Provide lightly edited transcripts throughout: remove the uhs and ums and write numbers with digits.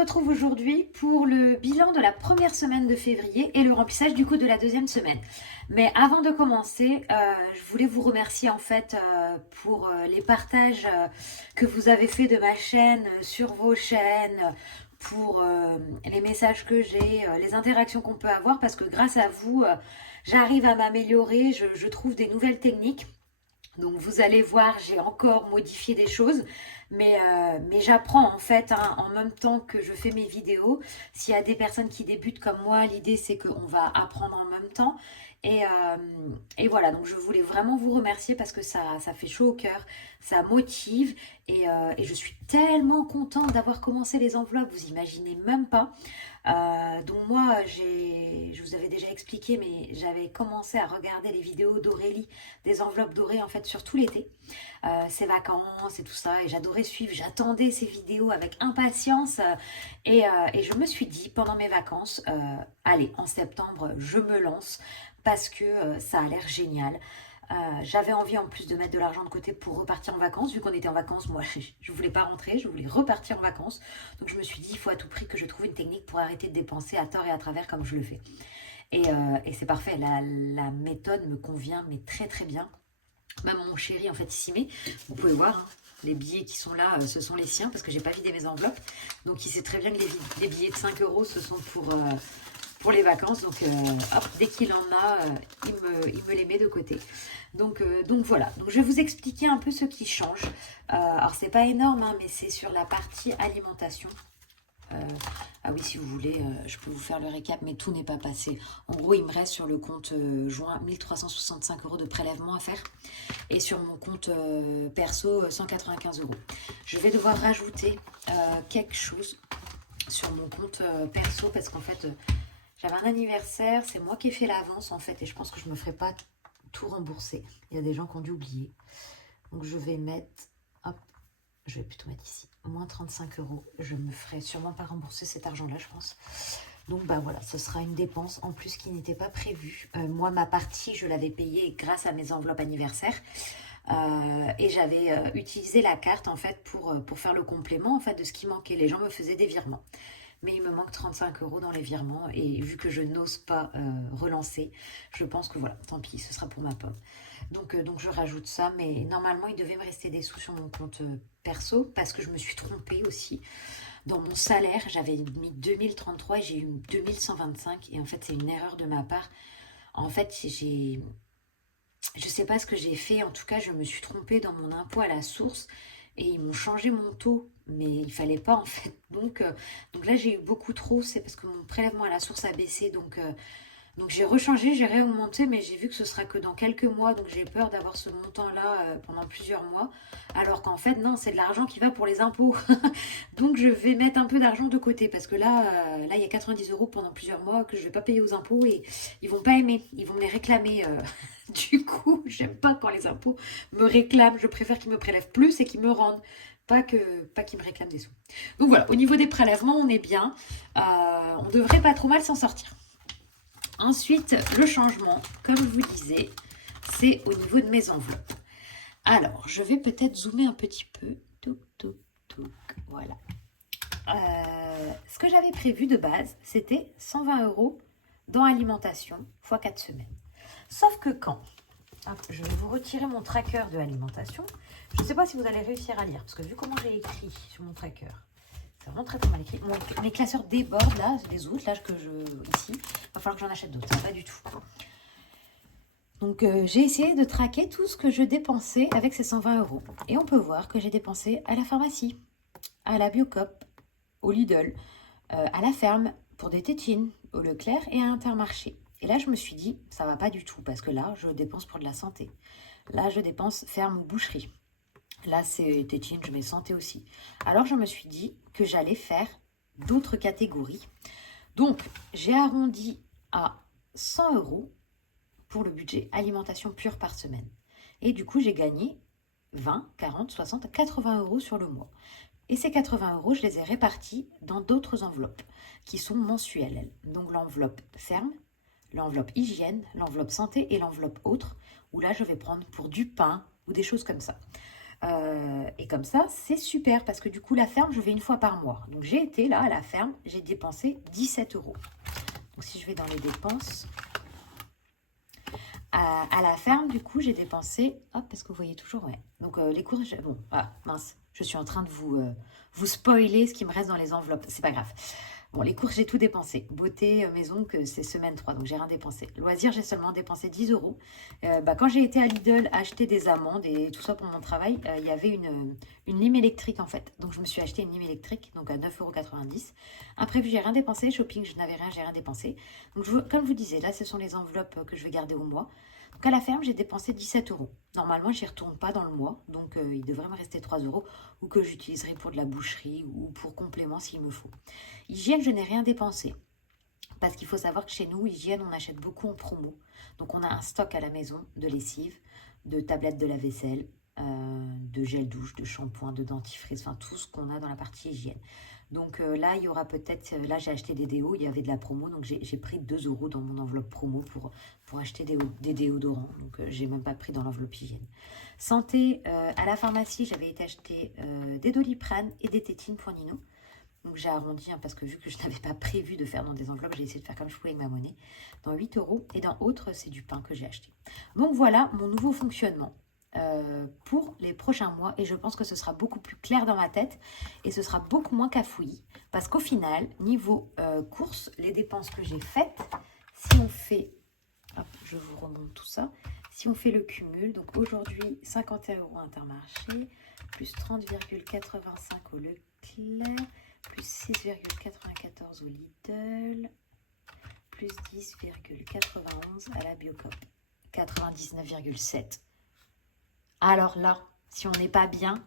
retrouve aujourd'hui pour le bilan de la première semaine de février et le remplissage du coup de la deuxième semaine. Mais avant de commencer, je voulais vous remercier en fait pour les partages que vous avez fait de ma chaîne sur vos chaînes, pour les messages que j'ai, les interactions qu'on peut avoir, parce que grâce à vous, j'arrive à m'améliorer, je trouve des nouvelles techniques. Donc vous allez voir, j'ai encore modifié des choses, mais j'apprends en fait hein, en même temps que je fais mes vidéos. S'il y a des personnes qui débutent comme moi, l'idée c'est qu'on va apprendre en même temps. Et, euh, et voilà, donc je voulais vraiment vous remercier parce que ça fait chaud au cœur, ça motive et je suis tellement contente d'avoir commencé les enveloppes, vous imaginez même pas. Donc moi, je vous avais déjà expliqué, mais j'avais commencé à regarder les vidéos d'Aurélie, des enveloppes dorées en fait sur tout l'été, ses vacances et tout ça, et j'adorais suivre, j'attendais ces vidéos avec impatience, et je me suis dit pendant mes vacances, allez, en septembre, je me lance parce que ça a l'air génial. J'avais envie en plus de mettre de l'argent de côté pour repartir en vacances. Vu qu'on était en vacances, moi je voulais pas rentrer, je voulais repartir en vacances. Donc je me suis dit, il faut à tout prix que je trouve une technique pour arrêter de dépenser à tort et à travers comme je le fais. Et c'est parfait, la méthode me convient mais très très bien. Même mon chéri en fait il s'y met. Vous pouvez voir, hein, les billets qui sont là, ce sont les siens parce que j'ai pas vidé mes enveloppes. Donc il sait très bien que les billets de 5 euros ce sont pour les vacances. Donc hop, dès qu'il en a, il me les met de côté. Donc voilà, donc je vais vous expliquer un peu ce qui change. Alors c'est pas énorme, hein, mais c'est sur la partie alimentation. Ah oui, si vous voulez, je peux vous faire le récap, mais tout n'est pas passé. En gros, il me reste sur le compte joint 1365 euros de prélèvement à faire. Et sur mon compte perso, 195 euros. Je vais devoir rajouter quelque chose sur mon compte perso parce qu'en fait, j'avais un anniversaire, c'est moi qui ai fait l'avance en fait, et je pense que je ne me ferai pas tout rembourser. Il y a des gens qui ont dû oublier. Donc je vais mettre, hop, je vais plutôt mettre ici, moins 35 euros. Je me ferai sûrement pas rembourser cet argent-là, je pense. Donc bah voilà, ce sera une dépense en plus qui n'était pas prévue. Moi, ma partie, je l'avais payée grâce à mes enveloppes anniversaires. Et j'avais utilisé la carte en fait pour faire le complément en fait de ce qui manquait. Les gens me faisaient des virements. Mais il me manque 35 euros dans les virements et vu que je n'ose pas relancer, je pense que voilà, tant pis, ce sera pour ma pomme. Donc je rajoute ça, mais normalement il devait me rester des sous sur mon compte perso parce que je me suis trompée aussi. Dans mon salaire, j'avais mis 2033 et j'ai eu 2125 et en fait c'est une erreur de ma part. En fait, je sais pas ce que j'ai fait, en tout cas je me suis trompée dans mon impôt à la source et ils m'ont changé mon taux, mais il fallait pas en fait. Donc là j'ai eu beaucoup trop, c'est parce que mon prélèvement à la source a baissé, donc j'ai rechangé, j'ai réaugmenté, mais j'ai vu que ce sera que dans quelques mois, donc j'ai peur d'avoir ce montant-là pendant plusieurs mois, alors qu'en fait non, c'est de l'argent qui va pour les impôts. Donc je vais mettre un peu d'argent de côté, parce que là il y a 90 euros pendant plusieurs mois que je vais pas payer aux impôts et ils vont pas aimer, ils vont me les réclamer. Du coup, j'aime pas quand les impôts me réclament, je préfère qu'ils me prélèvent plus et qu'ils me rendent. Pas qu'ils me réclament des sous. Donc voilà, au niveau des prélèvements, on est bien. On devrait pas trop mal s'en sortir. Ensuite, le changement, comme je vous disais, c'est au niveau de mes enveloppes. Alors, je vais peut-être zoomer un petit peu. Touc, touc, touc. Voilà. Ce que j'avais prévu de base, c'était 120 euros dans alimentation x 4 semaines. Sauf que quand je vais vous retirer mon tracker de alimentation. Je ne sais pas si vous allez réussir à lire, parce que vu comment j'ai écrit sur mon tracker, c'est vraiment très très mal écrit. Mes classeurs débordent là, les autres, là ici. Il va falloir que j'en achète d'autres, ça va pas du tout. Donc j'ai essayé de traquer tout ce que je dépensais avec ces 120 euros. Et on peut voir que j'ai dépensé à la pharmacie, à la Biocop, au Lidl, à la ferme, pour des tétines, au Leclerc et à Intermarché. Et là, je me suis dit, ça va pas du tout, parce que là, je dépense pour de la santé. Là, je dépense ferme ou boucherie. Là, c'est tétine, je mets santé aussi. Alors, je me suis dit que j'allais faire d'autres catégories. Donc, j'ai arrondi à 100 euros pour le budget alimentation pure par semaine. Et du coup, j'ai gagné 20, 40, 60, 80 euros sur le mois. Et ces 80 euros, je les ai répartis dans d'autres enveloppes qui sont mensuelles. Donc, l'enveloppe ferme, l'enveloppe hygiène, l'enveloppe santé et l'enveloppe autre, où là je vais prendre pour du pain ou des choses comme ça. Et comme ça, c'est super parce que du coup, la ferme, je vais une fois par mois. Donc, j'ai été là à la ferme, j'ai dépensé 17 euros. Donc, si je vais dans les dépenses, à la ferme, du coup, j'ai dépensé... Hop, parce que vous voyez toujours, ouais. Donc, les courses... Bon, ah, mince, je suis en train de vous spoiler ce qui me reste dans les enveloppes. C'est pas grave. Bon, les courses, j'ai tout dépensé. Beauté, maison, que c'est semaine 3, donc j'ai rien dépensé. Loisirs, j'ai seulement dépensé 10 euros. Quand j'ai été à Lidl acheter des amandes et tout ça pour mon travail, il y avait une lime électrique en fait. Donc je me suis acheté une lime électrique, donc à 9,90 €. Imprévu, j'ai rien dépensé. Shopping, je n'avais rien, j'ai rien dépensé. Donc comme je vous disais, là, ce sont les enveloppes que je vais garder au mois. Donc à la ferme, j'ai dépensé 17 euros. Normalement, je n'y retourne pas dans le mois, donc il devrait me rester 3 euros ou que j'utiliserai pour de la boucherie ou pour complément s'il me faut. Hygiène, je n'ai rien dépensé. Parce qu'il faut savoir que chez nous, hygiène, on achète beaucoup en promo. Donc on a un stock à la maison de lessive, de tablettes de lave-vaisselle, de gel douche, de shampoing, de dentifrice, enfin tout ce qu'on a dans la partie hygiène. Donc là, il y aura peut-être, là j'ai acheté des déos, il y avait de la promo, donc j'ai pris 2 euros dans mon enveloppe promo pour acheter des déodorants. Donc j'ai même pas pris dans l'enveloppe hygiène. Santé, à la pharmacie, j'avais été acheter des Doliprane et des tétines pour Nino. Donc j'ai arrondi, parce que vu que je n'avais pas prévu de faire dans des enveloppes, j'ai essayé de faire comme je pouvais avec ma monnaie. Dans 8 euros. Et dans autres, c'est du pain que j'ai acheté. Donc voilà mon nouveau fonctionnement pour les prochains mois. Et je pense que ce sera beaucoup plus clair dans ma tête. Et ce sera beaucoup moins cafouillis. Parce qu'au final, niveau courses, les dépenses que j'ai faites, si on fait... Hop, je vous remonte tout ça. Si on fait le cumul, donc aujourd'hui, 51 euros Intermarché, plus 30,85 au Leclerc, plus 6,94 au Lidl, plus 10,91 à la Biocoop, 99,7. Alors là, si on n'est pas bien,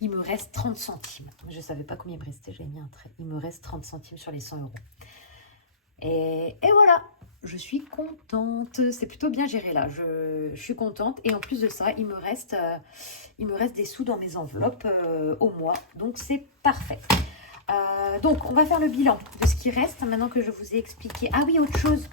il me reste 30 centimes. Je ne savais pas combien il me restait, j'ai mis un trait. Il me reste 30 centimes sur les 100 euros. Et voilà, je suis contente. C'est plutôt bien géré là. Je suis contente. Et en plus de ça, il me reste des sous dans mes enveloppes au mois. Donc c'est parfait. Donc on va faire le bilan de ce qui reste maintenant que je vous ai expliqué. Ah oui, autre chose.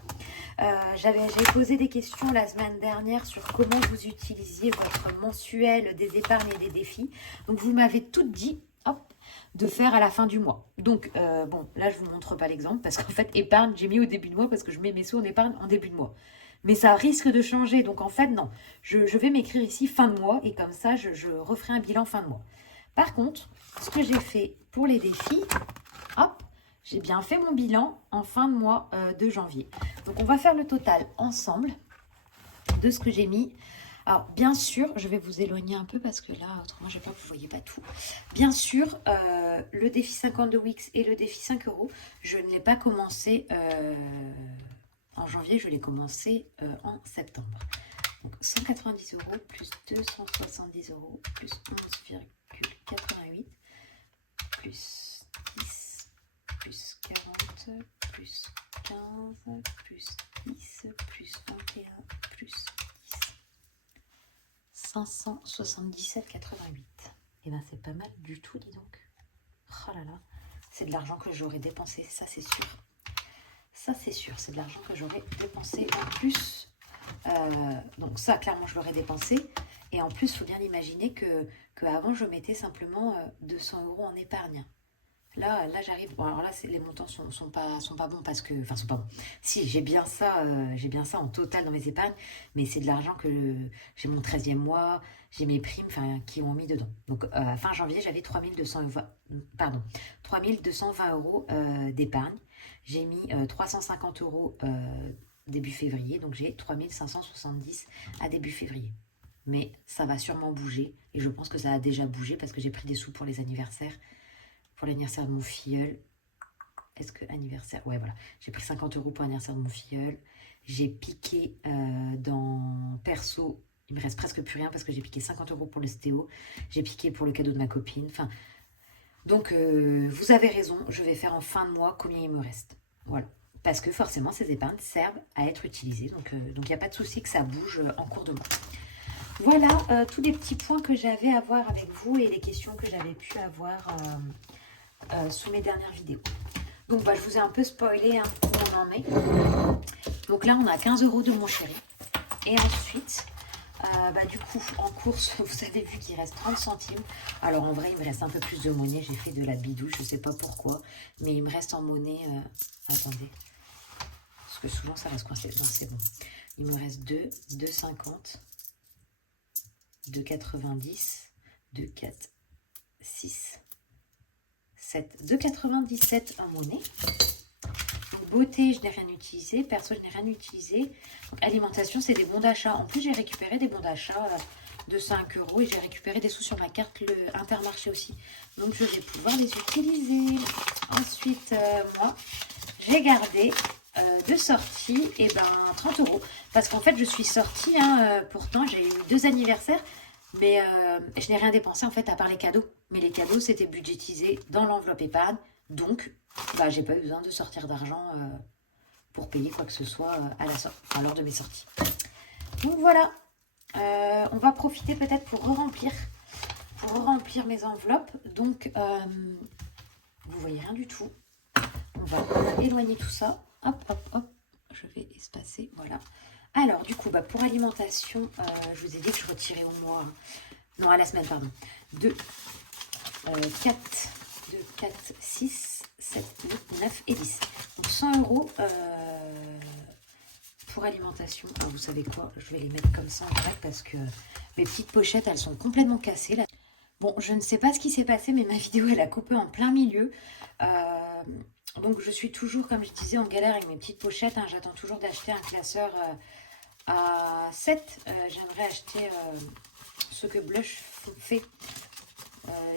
J'ai posé des questions la semaine dernière sur comment vous utilisiez votre mensuel des épargnes et des défis. Donc vous m'avez toutes dit, hop, de faire à la fin du mois. Donc bon, là je vous montre pas l'exemple parce qu'en fait épargne, j'ai mis au début de mois parce que je mets mes sous en épargne en début de mois. Mais ça risque de changer, donc en fait non. Je vais m'écrire ici fin de mois et comme ça je referai un bilan fin de mois. Par contre, ce que j'ai fait pour les défis, hop, j'ai bien fait mon bilan en fin de mois de janvier. Donc, on va faire le total ensemble de ce que j'ai mis. Alors, bien sûr, je vais vous éloigner un peu parce que là, autrement, vous ne voyez pas tout. Bien sûr, le défi 52 Wix et le défi 5 euros, je ne l'ai pas commencé en janvier, je l'ai commencé en septembre. Donc, 190 euros plus 270 euros plus 11,88 plus 10 plus 40 plus 15 plus 10 plus 21 plus 10. 577,88. Et ben c'est pas mal du tout, dis donc. Oh là là, c'est de l'argent que j'aurais dépensé, ça c'est sûr. Ça c'est sûr, c'est de l'argent que j'aurais dépensé en plus. Donc ça, clairement, je l'aurais dépensé. Et en plus, il faut bien imaginer que avant je mettais simplement 200 euros en épargne. Là j'arrive. Bon, alors là, les montants sont pas bons parce que, enfin, sont pas bons. Si, j'ai bien ça en total dans mes épargnes, mais c'est de l'argent que j'ai mon 13e mois, j'ai mes primes, enfin, qui ont mis dedans. Donc fin janvier, j'avais 3220 euros d'épargne. J'ai mis 350 euros début février, donc j'ai 3570 à début février. Mais ça va sûrement bouger, et je pense que ça a déjà bougé parce que j'ai pris des sous pour les anniversaires. Pour l'anniversaire de mon filleul. Est-ce que anniversaire? Ouais, voilà. J'ai pris 50 euros pour l'anniversaire de mon filleul. J'ai piqué dans perso. Il me reste presque plus rien parce que j'ai piqué 50 euros pour le stéo. J'ai piqué pour le cadeau de ma copine. Enfin, donc, vous avez raison. Je vais faire en fin de mois combien il me reste. Voilà. Parce que forcément, ces épargnes servent à être utilisées. Donc, il n'y a pas de souci que ça bouge en cours de mois. Voilà tous les petits points que j'avais à voir avec vous et les questions que j'avais pu avoir sous mes dernières vidéos. Donc je vous ai un peu spoilé où on en est. Donc là on a 15 euros de mon chéri. Et ensuite Du coup, en course, vous avez vu qu'il reste 30 centimes. Alors, en vrai, il me reste un peu plus de monnaie. J'ai fait de la bidouille, je sais pas pourquoi. Mais il me reste en monnaie... attendez. Parce que souvent, ça reste coincé. Non, c'est bon. Il me reste 2,50, 2,90, 2,4, 6, 7. 2,97 en monnaie. Donc, beauté, je n'ai rien utilisé. Perso, je n'ai rien utilisé. Donc, alimentation, c'est des bons d'achat. En plus, j'ai récupéré des bons d'achat de 5 € et j'ai récupéré des sous sur ma carte le Intermarché aussi. Donc, je vais pouvoir les utiliser. Ensuite, moi, j'ai gardé de sortie 30 €. Parce qu'en fait, je suis sortie. Pourtant, j'ai eu 2 anniversaires. Mais je n'ai rien dépensé en fait à part les cadeaux. Mais les cadeaux, c'était budgétisé dans l'enveloppe épargne. Donc, j'ai pas eu besoin de sortir d'argent pour payer quoi que ce soit à l'heure de mes sorties. Donc voilà, on va profiter peut-être pour remplir mes enveloppes. Donc, vous voyez rien du tout. On va éloigner tout ça. Hop, hop, hop. Je vais espacer, voilà. Alors, du coup, pour alimentation, je vous ai dit que je retirais au mois... Non, à la semaine, pardon. 2, 4, 6, 7, 8, 9 et 10. Donc 100 € pour alimentation. Alors, vous savez quoi? Je vais les mettre comme ça en vrac parce que mes petites pochettes, elles sont complètement cassées. Là. Bon, je ne sais pas ce qui s'est passé, mais ma vidéo, elle a coupé en plein milieu. Donc, je suis toujours, comme je disais, en galère avec mes petites pochettes. J'attends toujours d'acheter un classeur à 7. J'aimerais acheter ce que Blush fait.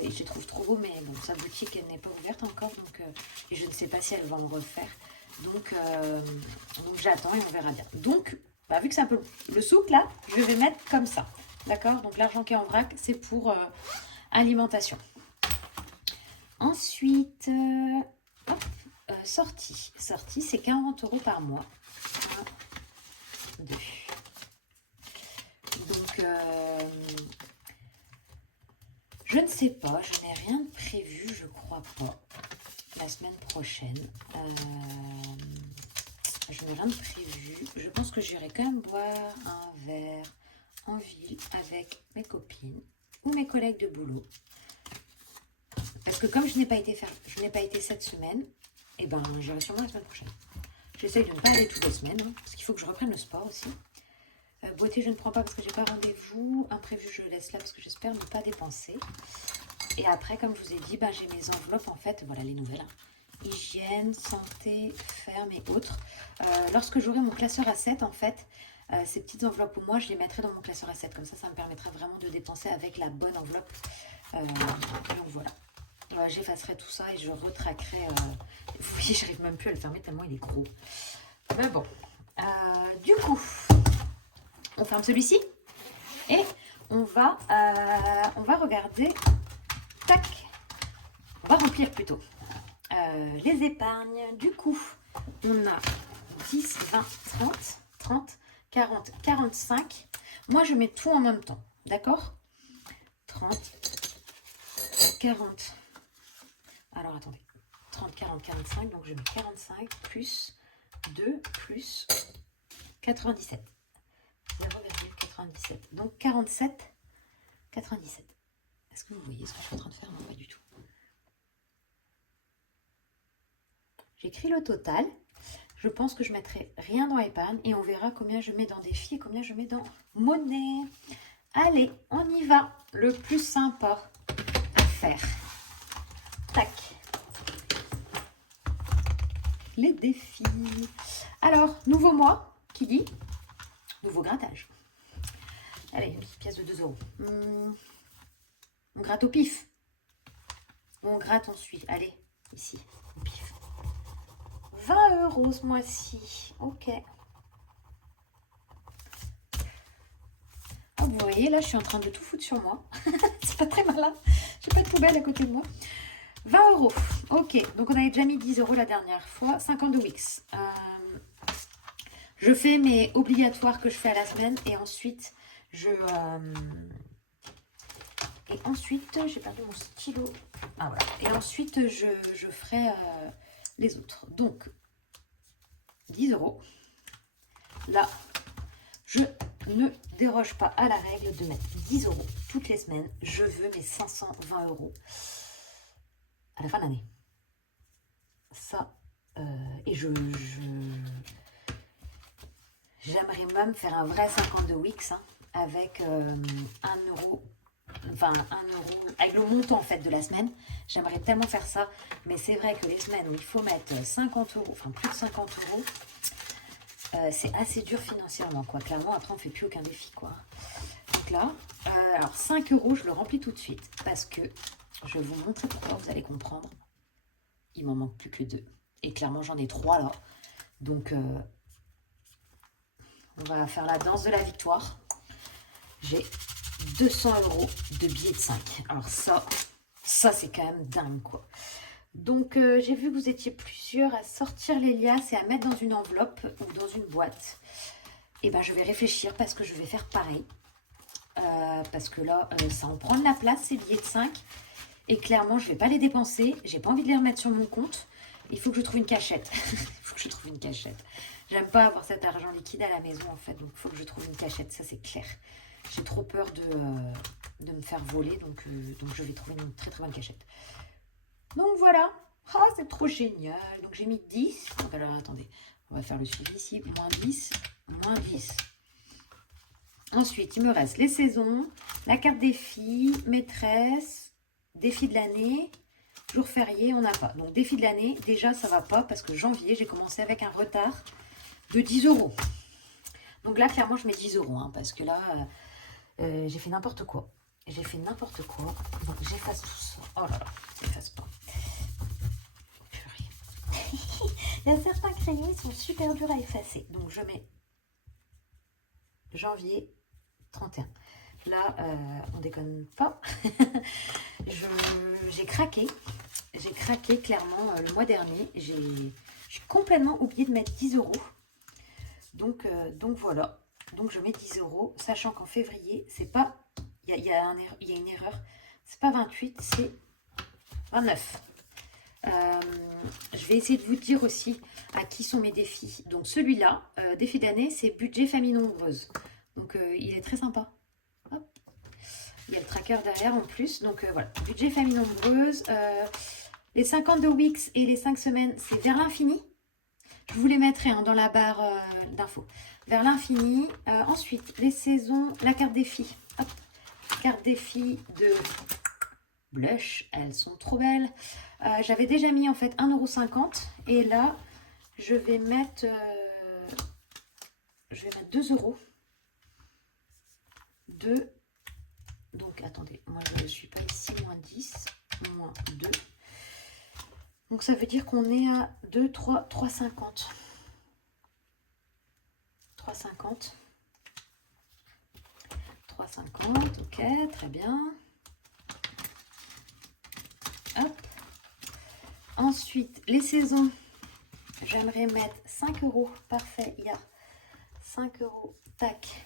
Et je les trouve trop beau, mais bon, sa boutique elle n'est pas ouverte encore, donc et je ne sais pas si elle va en refaire. Donc j'attends et on verra bien. Donc, vu que c'est un peu le souk là, je vais mettre comme ça. D'accord? Donc l'argent qui est en vrac, c'est pour alimentation. Ensuite, sortie. Sortie, c'est 40 € par mois. 1, 2. Donc, je ne sais pas, je n'ai rien de prévu, je crois pas. La semaine prochaine, je n'ai rien de prévu. Je pense que j'irai quand même boire un verre en ville avec mes copines ou mes collègues de boulot. Parce que comme je n'ai pas été cette semaine, j'irai sûrement la semaine prochaine. J'essaye de ne pas aller toutes les semaines, parce qu'il faut que je reprenne le sport aussi. Beauté, je ne prends pas parce que j'ai pas rendez-vous. Imprévu, je laisse là parce que j'espère ne pas dépenser. Et après, comme je vous ai dit, j'ai mes enveloppes en fait. Voilà les nouvelles. Hygiène, santé, ferme et autres. Lorsque j'aurai mon classeur à 7, en fait, ces petites enveloppes pour moi, je les mettrai dans mon classeur à 7. Comme ça me permettra vraiment de dépenser avec la bonne enveloppe. Donc voilà. J'effacerai tout ça et je retraquerai. Vous voyez, j'arrive même plus à le fermer tellement il est gros. Mais bon. Du coup... On ferme celui-ci et on va regarder, tac, on va remplir plutôt les épargnes. Du coup, on a 10, 20, 30, 40, 45. Moi, je mets tout en même temps, d'accord? 30, 40. Alors, attendez. 30, 40, 45. Donc, je mets 45 plus 2 plus 97. 0,97. Donc 47, 97. Est-ce que vous voyez ce que je suis en train de faire? Non, pas du tout. J'écris le total. Je pense que je mettrai rien dans épargne et on verra combien je mets dans défi et combien je mets dans monnaie. Allez, on y va. Le plus sympa à faire. Tac. Les défis. Alors, nouveau mois, qui dit nouveau grattage. Allez, une petite pièce de 2 €. On gratte au pif. On gratte, on suit. Allez, ici, au pif. 20 € ce mois-ci. Ok. Oh, vous voyez, là, je suis en train de tout foutre sur moi. C'est pas très malin. J'ai pas de poubelle à côté de moi. 20 €. Ok, donc on avait déjà mis 10 € la dernière fois. 50 de Wix. Je fais mes obligatoires que je fais à la semaine et ensuite j'ai perdu mon stylo. Ah voilà. Et ensuite je ferai les autres. Donc 10 €. Là, je ne déroge pas à la règle de mettre 10 euros toutes les semaines. Je veux mes 520 euros à la fin de l'année. Ça, et j'aimerais même faire un vrai 52 weeks hein, avec 1 euro, enfin 1 euro, avec le montant en fait de la semaine. J'aimerais tellement faire ça, mais c'est vrai que les semaines où il faut mettre 50 euros, enfin plus de 50 euros, c'est assez dur financièrement, quoi. Clairement, après, on ne fait plus aucun défi, quoi. Donc là, alors 5 euros, je le remplis tout de suite parce que je vais vous montrer pourquoi, vous allez comprendre. Il m'en manque plus que 2. Et clairement, j'en ai 3 là. Donc, on va faire la danse de la victoire. J'ai 200 euros de billets de 5. Alors ça c'est quand même dingue, quoi. Donc, j'ai vu que vous étiez plusieurs à sortir les liasses et à mettre dans une enveloppe ou dans une boîte. Et ben, je vais réfléchir parce que je vais faire pareil. Parce que là, ça en prend de la place, ces billets de 5. Et clairement, je ne vais pas les dépenser. J'ai pas envie de les remettre sur mon compte. Il faut que je trouve une cachette. Il faut que je trouve une cachette. J'aime pas avoir cet argent liquide à la maison, en fait. Donc, il faut que je trouve une cachette. Ça, c'est clair. J'ai trop peur de me faire voler. Donc, je vais trouver une très, très bonne cachette. Donc, voilà. Ah, c'est trop génial. Donc, j'ai mis 10. Donc, alors, attendez. On va faire le suivi ici. Moins 10. Moins 10. Ensuite, il me reste les saisons, la carte défi, maîtresse, défi de l'année, jour férié, on n'a pas. Donc, défi de l'année, déjà, ça va pas parce que janvier, j'ai commencé avec un retard de 10 euros. Donc là, clairement, je mets 10 euros hein, parce que là, j'ai fait n'importe quoi. J'ai fait n'importe quoi. Donc, j'efface tout ça. Oh là là, j'efface pas. Purée. Il y a certains crayons, ils sont super durs à effacer. Donc, je mets janvier 31. Là, on déconne pas. J'ai craqué. J'ai craqué clairement le mois dernier. J'ai complètement oublié de mettre 10 euros. Donc voilà. Donc je mets 10 euros, sachant qu'en février, c'est pas. Il y a une erreur. C'est pas 28, c'est 29. Je vais essayer de vous dire aussi à qui sont mes défis. Donc celui-là, défi d'année, c'est budget famille nombreuse. Donc il est très sympa. Hop. Il y a le tracker derrière en plus. Donc voilà, budget famille nombreuse. Les 52 weeks et les 5 semaines, c'est vers l'infini. Je vous les mettrai hein, dans la barre d'infos. Vers l'infini. Ensuite, les saisons, la carte défi. Hop. Carte défi de blush. Elles sont trop belles. J'avais déjà mis en fait 1,50 €. Et là, je vais mettre 2 euros. 2. Donc, attendez. Moi, je ne suis pas ici. Moins 10. Moins 2. Donc, ça veut dire qu'on est à 2, 3, 3,50. 3,50. 3,50. Ok, très bien. Hop. Ensuite, les saisons. J'aimerais mettre 5 euros. Parfait. Il y a 5 euros. Tac.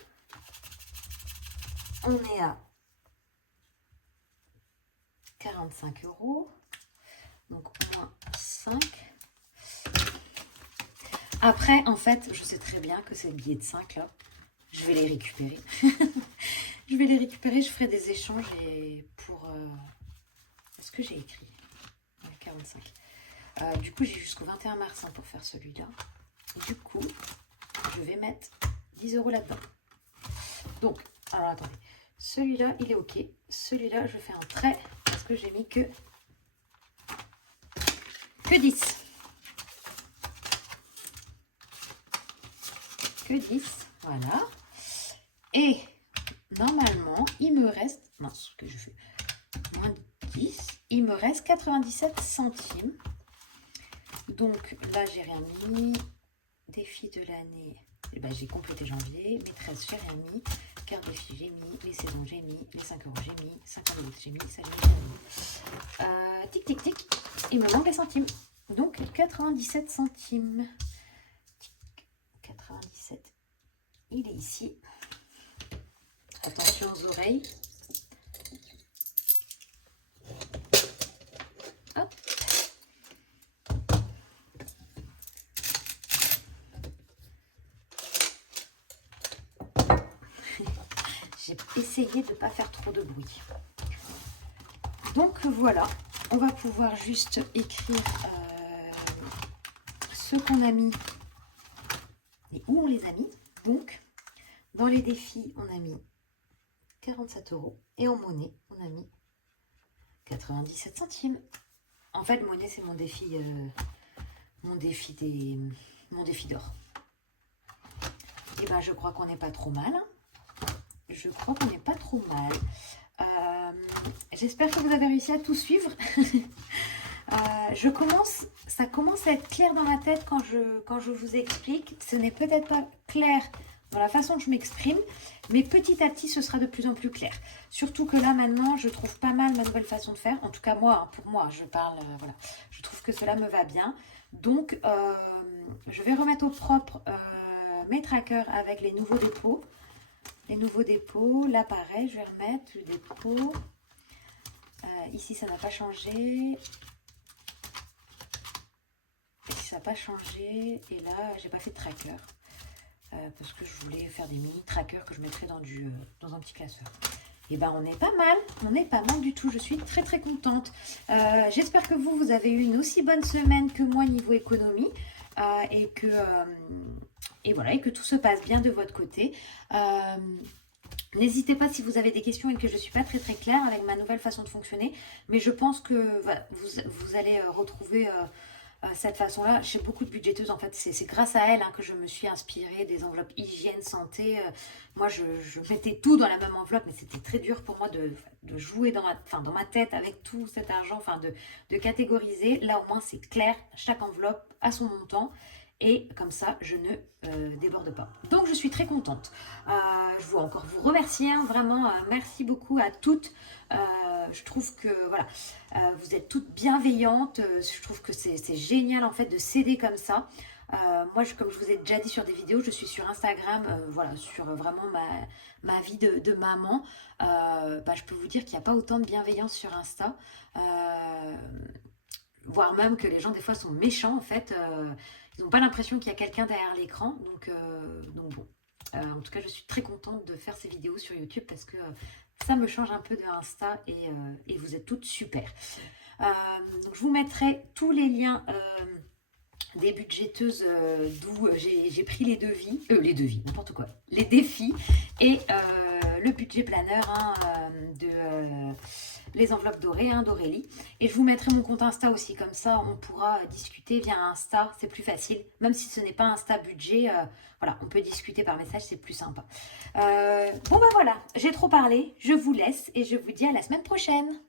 On est à 45 euros. Donc, moins 5. Après, en fait, je sais très bien que ces billets de 5 là, je vais les récupérer. Je vais les récupérer, je ferai des échanges et pour... Est-ce que j'ai écrit 45. Du coup, j'ai jusqu'au 21 mars hein, pour faire celui-là. Du coup, je vais mettre 10 euros là-dedans. Donc, alors attendez. Celui-là, il est OK. Celui-là, je fais un trait parce que j'ai mis que 10. Que 10. Voilà. Et normalement, il me reste... Mince, ce que je fais. Moins 10. Il me reste 97 centimes. Donc là, j'ai rien mis. Défi de l'année. Eh ben, j'ai complété janvier. Maîtresse, j'ai rien mis. Carte défi, j'ai mis. Les saisons, j'ai mis. Les 5 euros, j'ai mis. 50 euros, j'ai mis. Ça, j'ai mis. Tic, tic, tic. Il me manque les centimes. Donc 97 centimes. 97. Il est ici. Attention aux oreilles. Hop. j'ai essayé de ne pas faire trop de bruit. Donc voilà, on va pouvoir juste écrire ce qu'on a mis et où on les a mis. Donc, dans les défis, on a mis 47 € et en monnaie, on a mis 97 centimes. En fait, monnaie, c'est mon défi d'or. Et ben, je crois qu'on n'est pas trop mal. Je crois qu'on n'est pas trop mal. J'espère que vous avez réussi à tout suivre. Ça commence à être clair dans ma tête quand je vous explique. Ce n'est peut-être pas clair dans la façon dont je m'exprime, mais petit à petit, ce sera de plus en plus clair. Surtout que là, maintenant, je trouve pas mal ma nouvelle façon de faire. En tout cas, moi, pour moi, je parle, voilà. Je trouve que cela me va bien. Donc, je vais remettre au propre mes trackers avec les nouveaux dépôts. Les nouveaux dépôts, là, pareil, je vais remettre le dépôt. Ici, ça n'a pas changé. Ici, ça n'a pas changé. Et là, j'ai pas fait de tracker. Parce que je voulais faire des mini trackers que je mettrais dans un petit classeur. Et ben on est pas mal, on est pas mal du tout. Je suis très très contente. J'espère que vous avez eu une aussi bonne semaine que moi niveau économie et que tout se passe bien de votre côté. N'hésitez pas si vous avez des questions et que je ne suis pas très très claire avec ma nouvelle façon de fonctionner. Mais je pense que voilà, vous allez retrouver cette façon-là chez beaucoup de budgéteuses. En fait, c'est grâce à elle que je me suis inspirée des enveloppes hygiène, santé. Moi, je mettais tout dans la même enveloppe, mais c'était très dur pour moi de jouer dans ma tête avec tout cet argent, de catégoriser. Là, au moins, c'est clair. Chaque enveloppe a son montant. Et comme ça, je ne déborde pas. Donc, je suis très contente. Je veux encore vous remercier. Vraiment, merci beaucoup à toutes. Je trouve que voilà, vous êtes toutes bienveillantes. Je trouve que c'est génial en fait de s'aider comme ça. Moi, comme je vous ai déjà dit sur des vidéos, je suis sur Instagram, voilà, sur vraiment ma vie de maman. Je peux vous dire qu'il n'y a pas autant de bienveillance sur Insta. Voire même que les gens des fois sont méchants en fait. Ils n'ont pas l'impression qu'il y a quelqu'un derrière l'écran. Donc bon. En tout cas, je suis très contente de faire ces vidéos sur YouTube parce que ça me change un peu de Insta et vous êtes toutes super. Donc je vous mettrai tous les liens des budgéteuses d'où j'ai pris les devis, n'importe quoi, les défis et le budget planeur de les enveloppes dorées d'Aurélie. Et je vous mettrai mon compte Insta aussi, comme ça on pourra discuter via Insta, c'est plus facile. Même si ce n'est pas Insta budget, voilà, on peut discuter par message, c'est plus sympa. Bon voilà, j'ai trop parlé, je vous laisse et je vous dis à la semaine prochaine.